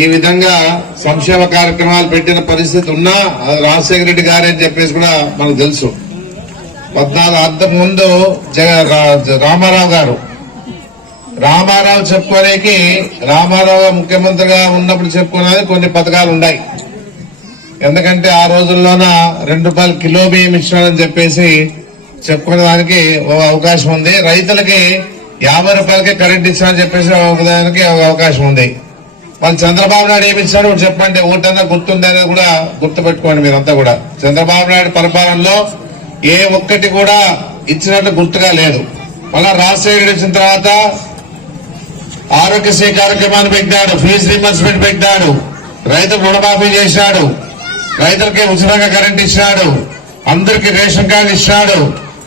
ఈ విధంగా సంక్షేమ కార్యక్రమాలు పెట్టిన పరిస్థితి ఉన్నా అది రాజశేఖర రెడ్డి గారే అని చెప్పేసి కూడా మనకు తెలుసు. 14 అంతకు ముందు రామారావు చెప్పుకోలేకి రామారావు ముఖ్యమంత్రిగా ఉన్నప్పుడు చెప్పుకునేది కొన్ని పథకాలు ఉన్నాయి. ఎందుకంటే ఆ రోజుల్లోన ₹2 కిలో బియ్యం ఇచ్చినాడని చెప్పేసి చెప్పుకునే దానికి అవకాశం ఉంది. రైతులకి ₹50 కరెంట్ ఇచ్చారని చెప్పేసి దానికి అవకాశం ఉంది. వాళ్ళు చంద్రబాబు నాయుడు ఏమి ఇచ్చారు చెప్పండి, ఓటంతా గుర్తుంది అనేది కూడా గుర్తుపెట్టుకోండి మీరంతా కూడా. చంద్రబాబు నాయుడు పరిపాలనలో ఏ ఒక్కటి కూడా ఇచ్చినట్టు గుర్తుగా లేదు. మళ్ళా రాజశేఖర వచ్చిన తర్వాత ఆరోగ్యశ్రీ కార్యక్రమాన్ని పెట్టాడు, ఫీజు రీంబర్స్మెంట్ పెట్టాడు, రైతు రుణమాఫీ చేశాడు, రైతులకి ఉచితంగా కరెంట్ ఇచ్చినాడు, అందరికి రేషన్ కార్డు ఇచ్చినాడు,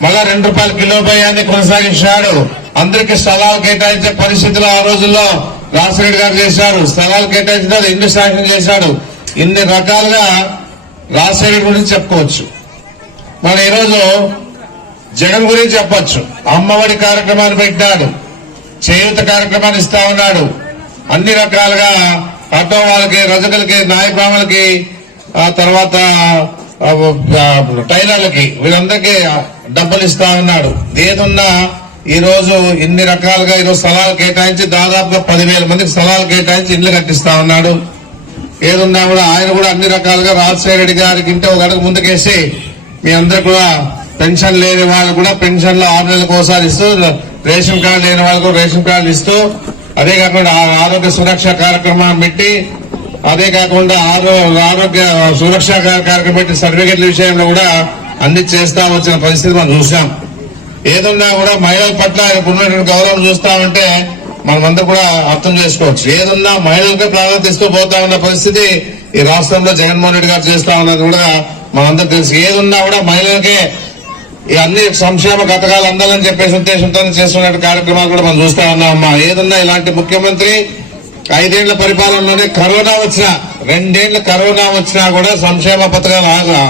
మళ్ళా ₹2 కిలో బియ్యాన్ని కొనసాగించాడు, అందరికి స్థలాలు కేటాయించే పరిస్థితులు ఆ రోజుల్లో రాజశేఖర గారు చేశారు. స్థలాలు కేటాయించిన ఇల్లు శాంక్షన్ చేశాడు. ఇన్ని రకాలుగా రాజశేఖర గురించి చెప్పుకోవచ్చు. మన ఈరోజు జగన్ గురించి చెప్పొచ్చు. అమ్మఒడి కార్యక్రమాన్ని పెట్టాడు, చేయూత కార్యక్రమాన్ని ఇస్తా ఉన్నాడు, అన్ని రకాలుగా ఆటో వాళ్ళకి, రజకులకి, నాయబ్రాహ్మణులకి, తర్వాత టైలర్లకి వీళ్ళందరికీ డబ్బులు ఇస్తా ఉన్నాడు. ఏదున్నా ఈ రోజు ఇన్ని రకాలుగా ఈరోజు స్థలాలు కేటాయించి దాదాపుగా 10,000 మందికి స్థలాలు కేటాయించి ఇళ్లు కట్టిస్తా ఉన్నాడు. ఏదున్నా కూడా ఆయన కూడా అన్ని రకాలుగా రాజశేఖర రెడ్డి గారికి ఇంటే ఒక అడుగు ముందుకేసి మీ అందరు కూడా పెన్షన్ లేని వాళ్ళు కూడా పెన్షన్లు 6 నెలలకు ఒకసారి ఇస్తూ, రేషన్ కార్డు లేని వాళ్ళకు రేషన్ కార్డులు ఇస్తూ, అదే కాకుండా ఆరోగ్య సురక్ష కార్యక్రమం పెట్టి, అదే కాకుండా ఆరోగ్య సురక్ష కార్యక్రమం పెట్టి సర్టిఫికెట్ల విషయంలో కూడా అన్ని చేస్తా వచ్చిన పరిస్థితి మనం చూసాం. ఏదున్నా కూడా మహిళల పట్ల ఉన్నటువంటి గౌరవం చూస్తామంటే మనమంతా కూడా అర్థం చేసుకోవచ్చు. ఏదున్నా మహిళలకే ప్రాధాన్యత ఇస్తూ పోతా ఉన్న పరిస్థితి ఈ రాష్ట్రంలో జగన్మోహన్ రెడ్డి గారు చేస్తా ఉన్నది కూడా మనందరూ తెలుసు. ఏదున్నా కూడా మహిళలకే ఈ అన్ని సంక్షేమ పథకాలు అందాలని చెప్పేసి ఉద్దేశంతో చేస్తున్న కార్యక్రమాలు కూడా మనం చూస్తా ఉన్నామమ్మా. ఏదున్నా ఇలాంటి ముఖ్యమంత్రి 5 ఏళ్ల పరిపాలనలోనే కరోనా వచ్చినా, 2 ఏళ్ల కరోనా వచ్చినా కూడా సంక్షేమ పథకాలు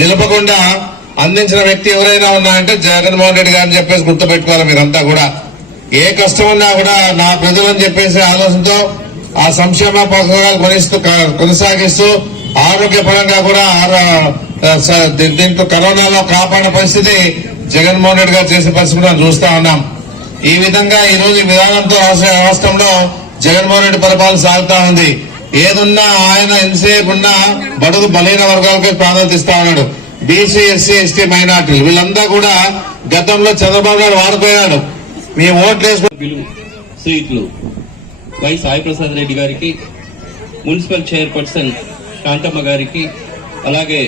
నిలపకుండా అందించిన వ్యక్తి ఎవరైనా ఉన్నారంటే జగన్మోహన్ రెడ్డి గారిని చెప్పేసి గుర్తుపెట్టుకోవాలి మీరంతా కూడా. ఏ కష్టం ఉన్నా కూడా నా ప్రజలని చెప్పేసి ఆలోచనతో ఆ సంక్షేమ పథకాలు కొనసాగిస్తూ ఆరోగ్యపరంగా కూడా దీంట్లో కరోనాలో కాపాడిన పరిస్థితి జగన్మోహన్ రెడ్డి గారు చేసే పరిస్థితి మనం చూస్తా ఉన్నాం. ఈ విధంగా ఈ రోజు విధానంతో రాష్ట్రంలో జగన్మోహన్ రెడ్డి పరిపాలన సాగుతా ఉంది. ఏదున్నా ఆయన ఎంతసేపు ఉన్నా బడుగు బలహీన వర్గాలకే ప్రాధాన్యత ఇస్తా ఉన్నాడు. బీసీ, ఎస్సీ, ఎస్టీ, మైనార్టీలు వీళ్ళంతా కూడా గతంలో చంద్రబాబు నాయుడు వాడిపోయాడు. మీ ఓట్లు వేసుకుని శ్రీయులు వై సాయి ప్రసాద్ రెడ్డి గారికి, మున్సిపల్ చైర్పర్సన్ కాంతమ్మ గారికి, అలాగే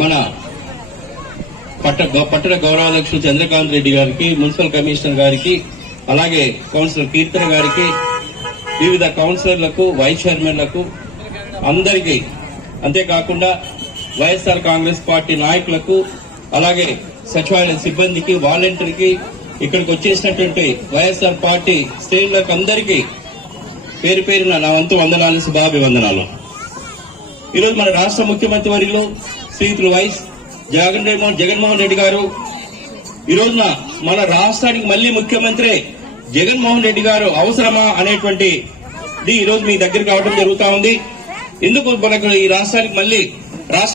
మన పట్టణ గౌరవాధ్యక్షులు చంద్రకాంత్ రెడ్డి గారికి, మున్సిపల్ కమిషనర్ గారికి, అలాగే కౌన్సిలర్ కీర్తన గారికి, వివిధ కౌన్సిలర్లకు, వైస్ చైర్మన్లకు అందరికీ, అంతేకాకుండా వైఎస్ఆర్ కాంగ్రెస్ పార్టీ నాయకులకు, అలాగే సచివాలయ సిబ్బందికి, వాలంటీర్కి, ఇక్కడికి వచ్చేసినటువంటి వైఎస్ఆర్ పార్టీ శ్రేణులకు అందరికీ పేరు పేరున నా వంతు వందనాలు, శుభాభివందనాలు. ఈరోజు మన రాష్ట్ర ముఖ్యమంత్రి వర్యులు శ్రీయులు వైఎస్ జగన్మోహన్ రెడ్డి గారు ఈ రోజున మన రాష్ట్రానికి మళ్లీ ముఖ్యమంత్రి జగన్మోహన్ రెడ్డి గారు అవసరమా అనేటువంటిది ఈ రోజు మీ దగ్గరికి రావడం జరుగుతా ఉంది. ఎందుకు మనకు ఈ రాష్ట్రానికి మళ్లీ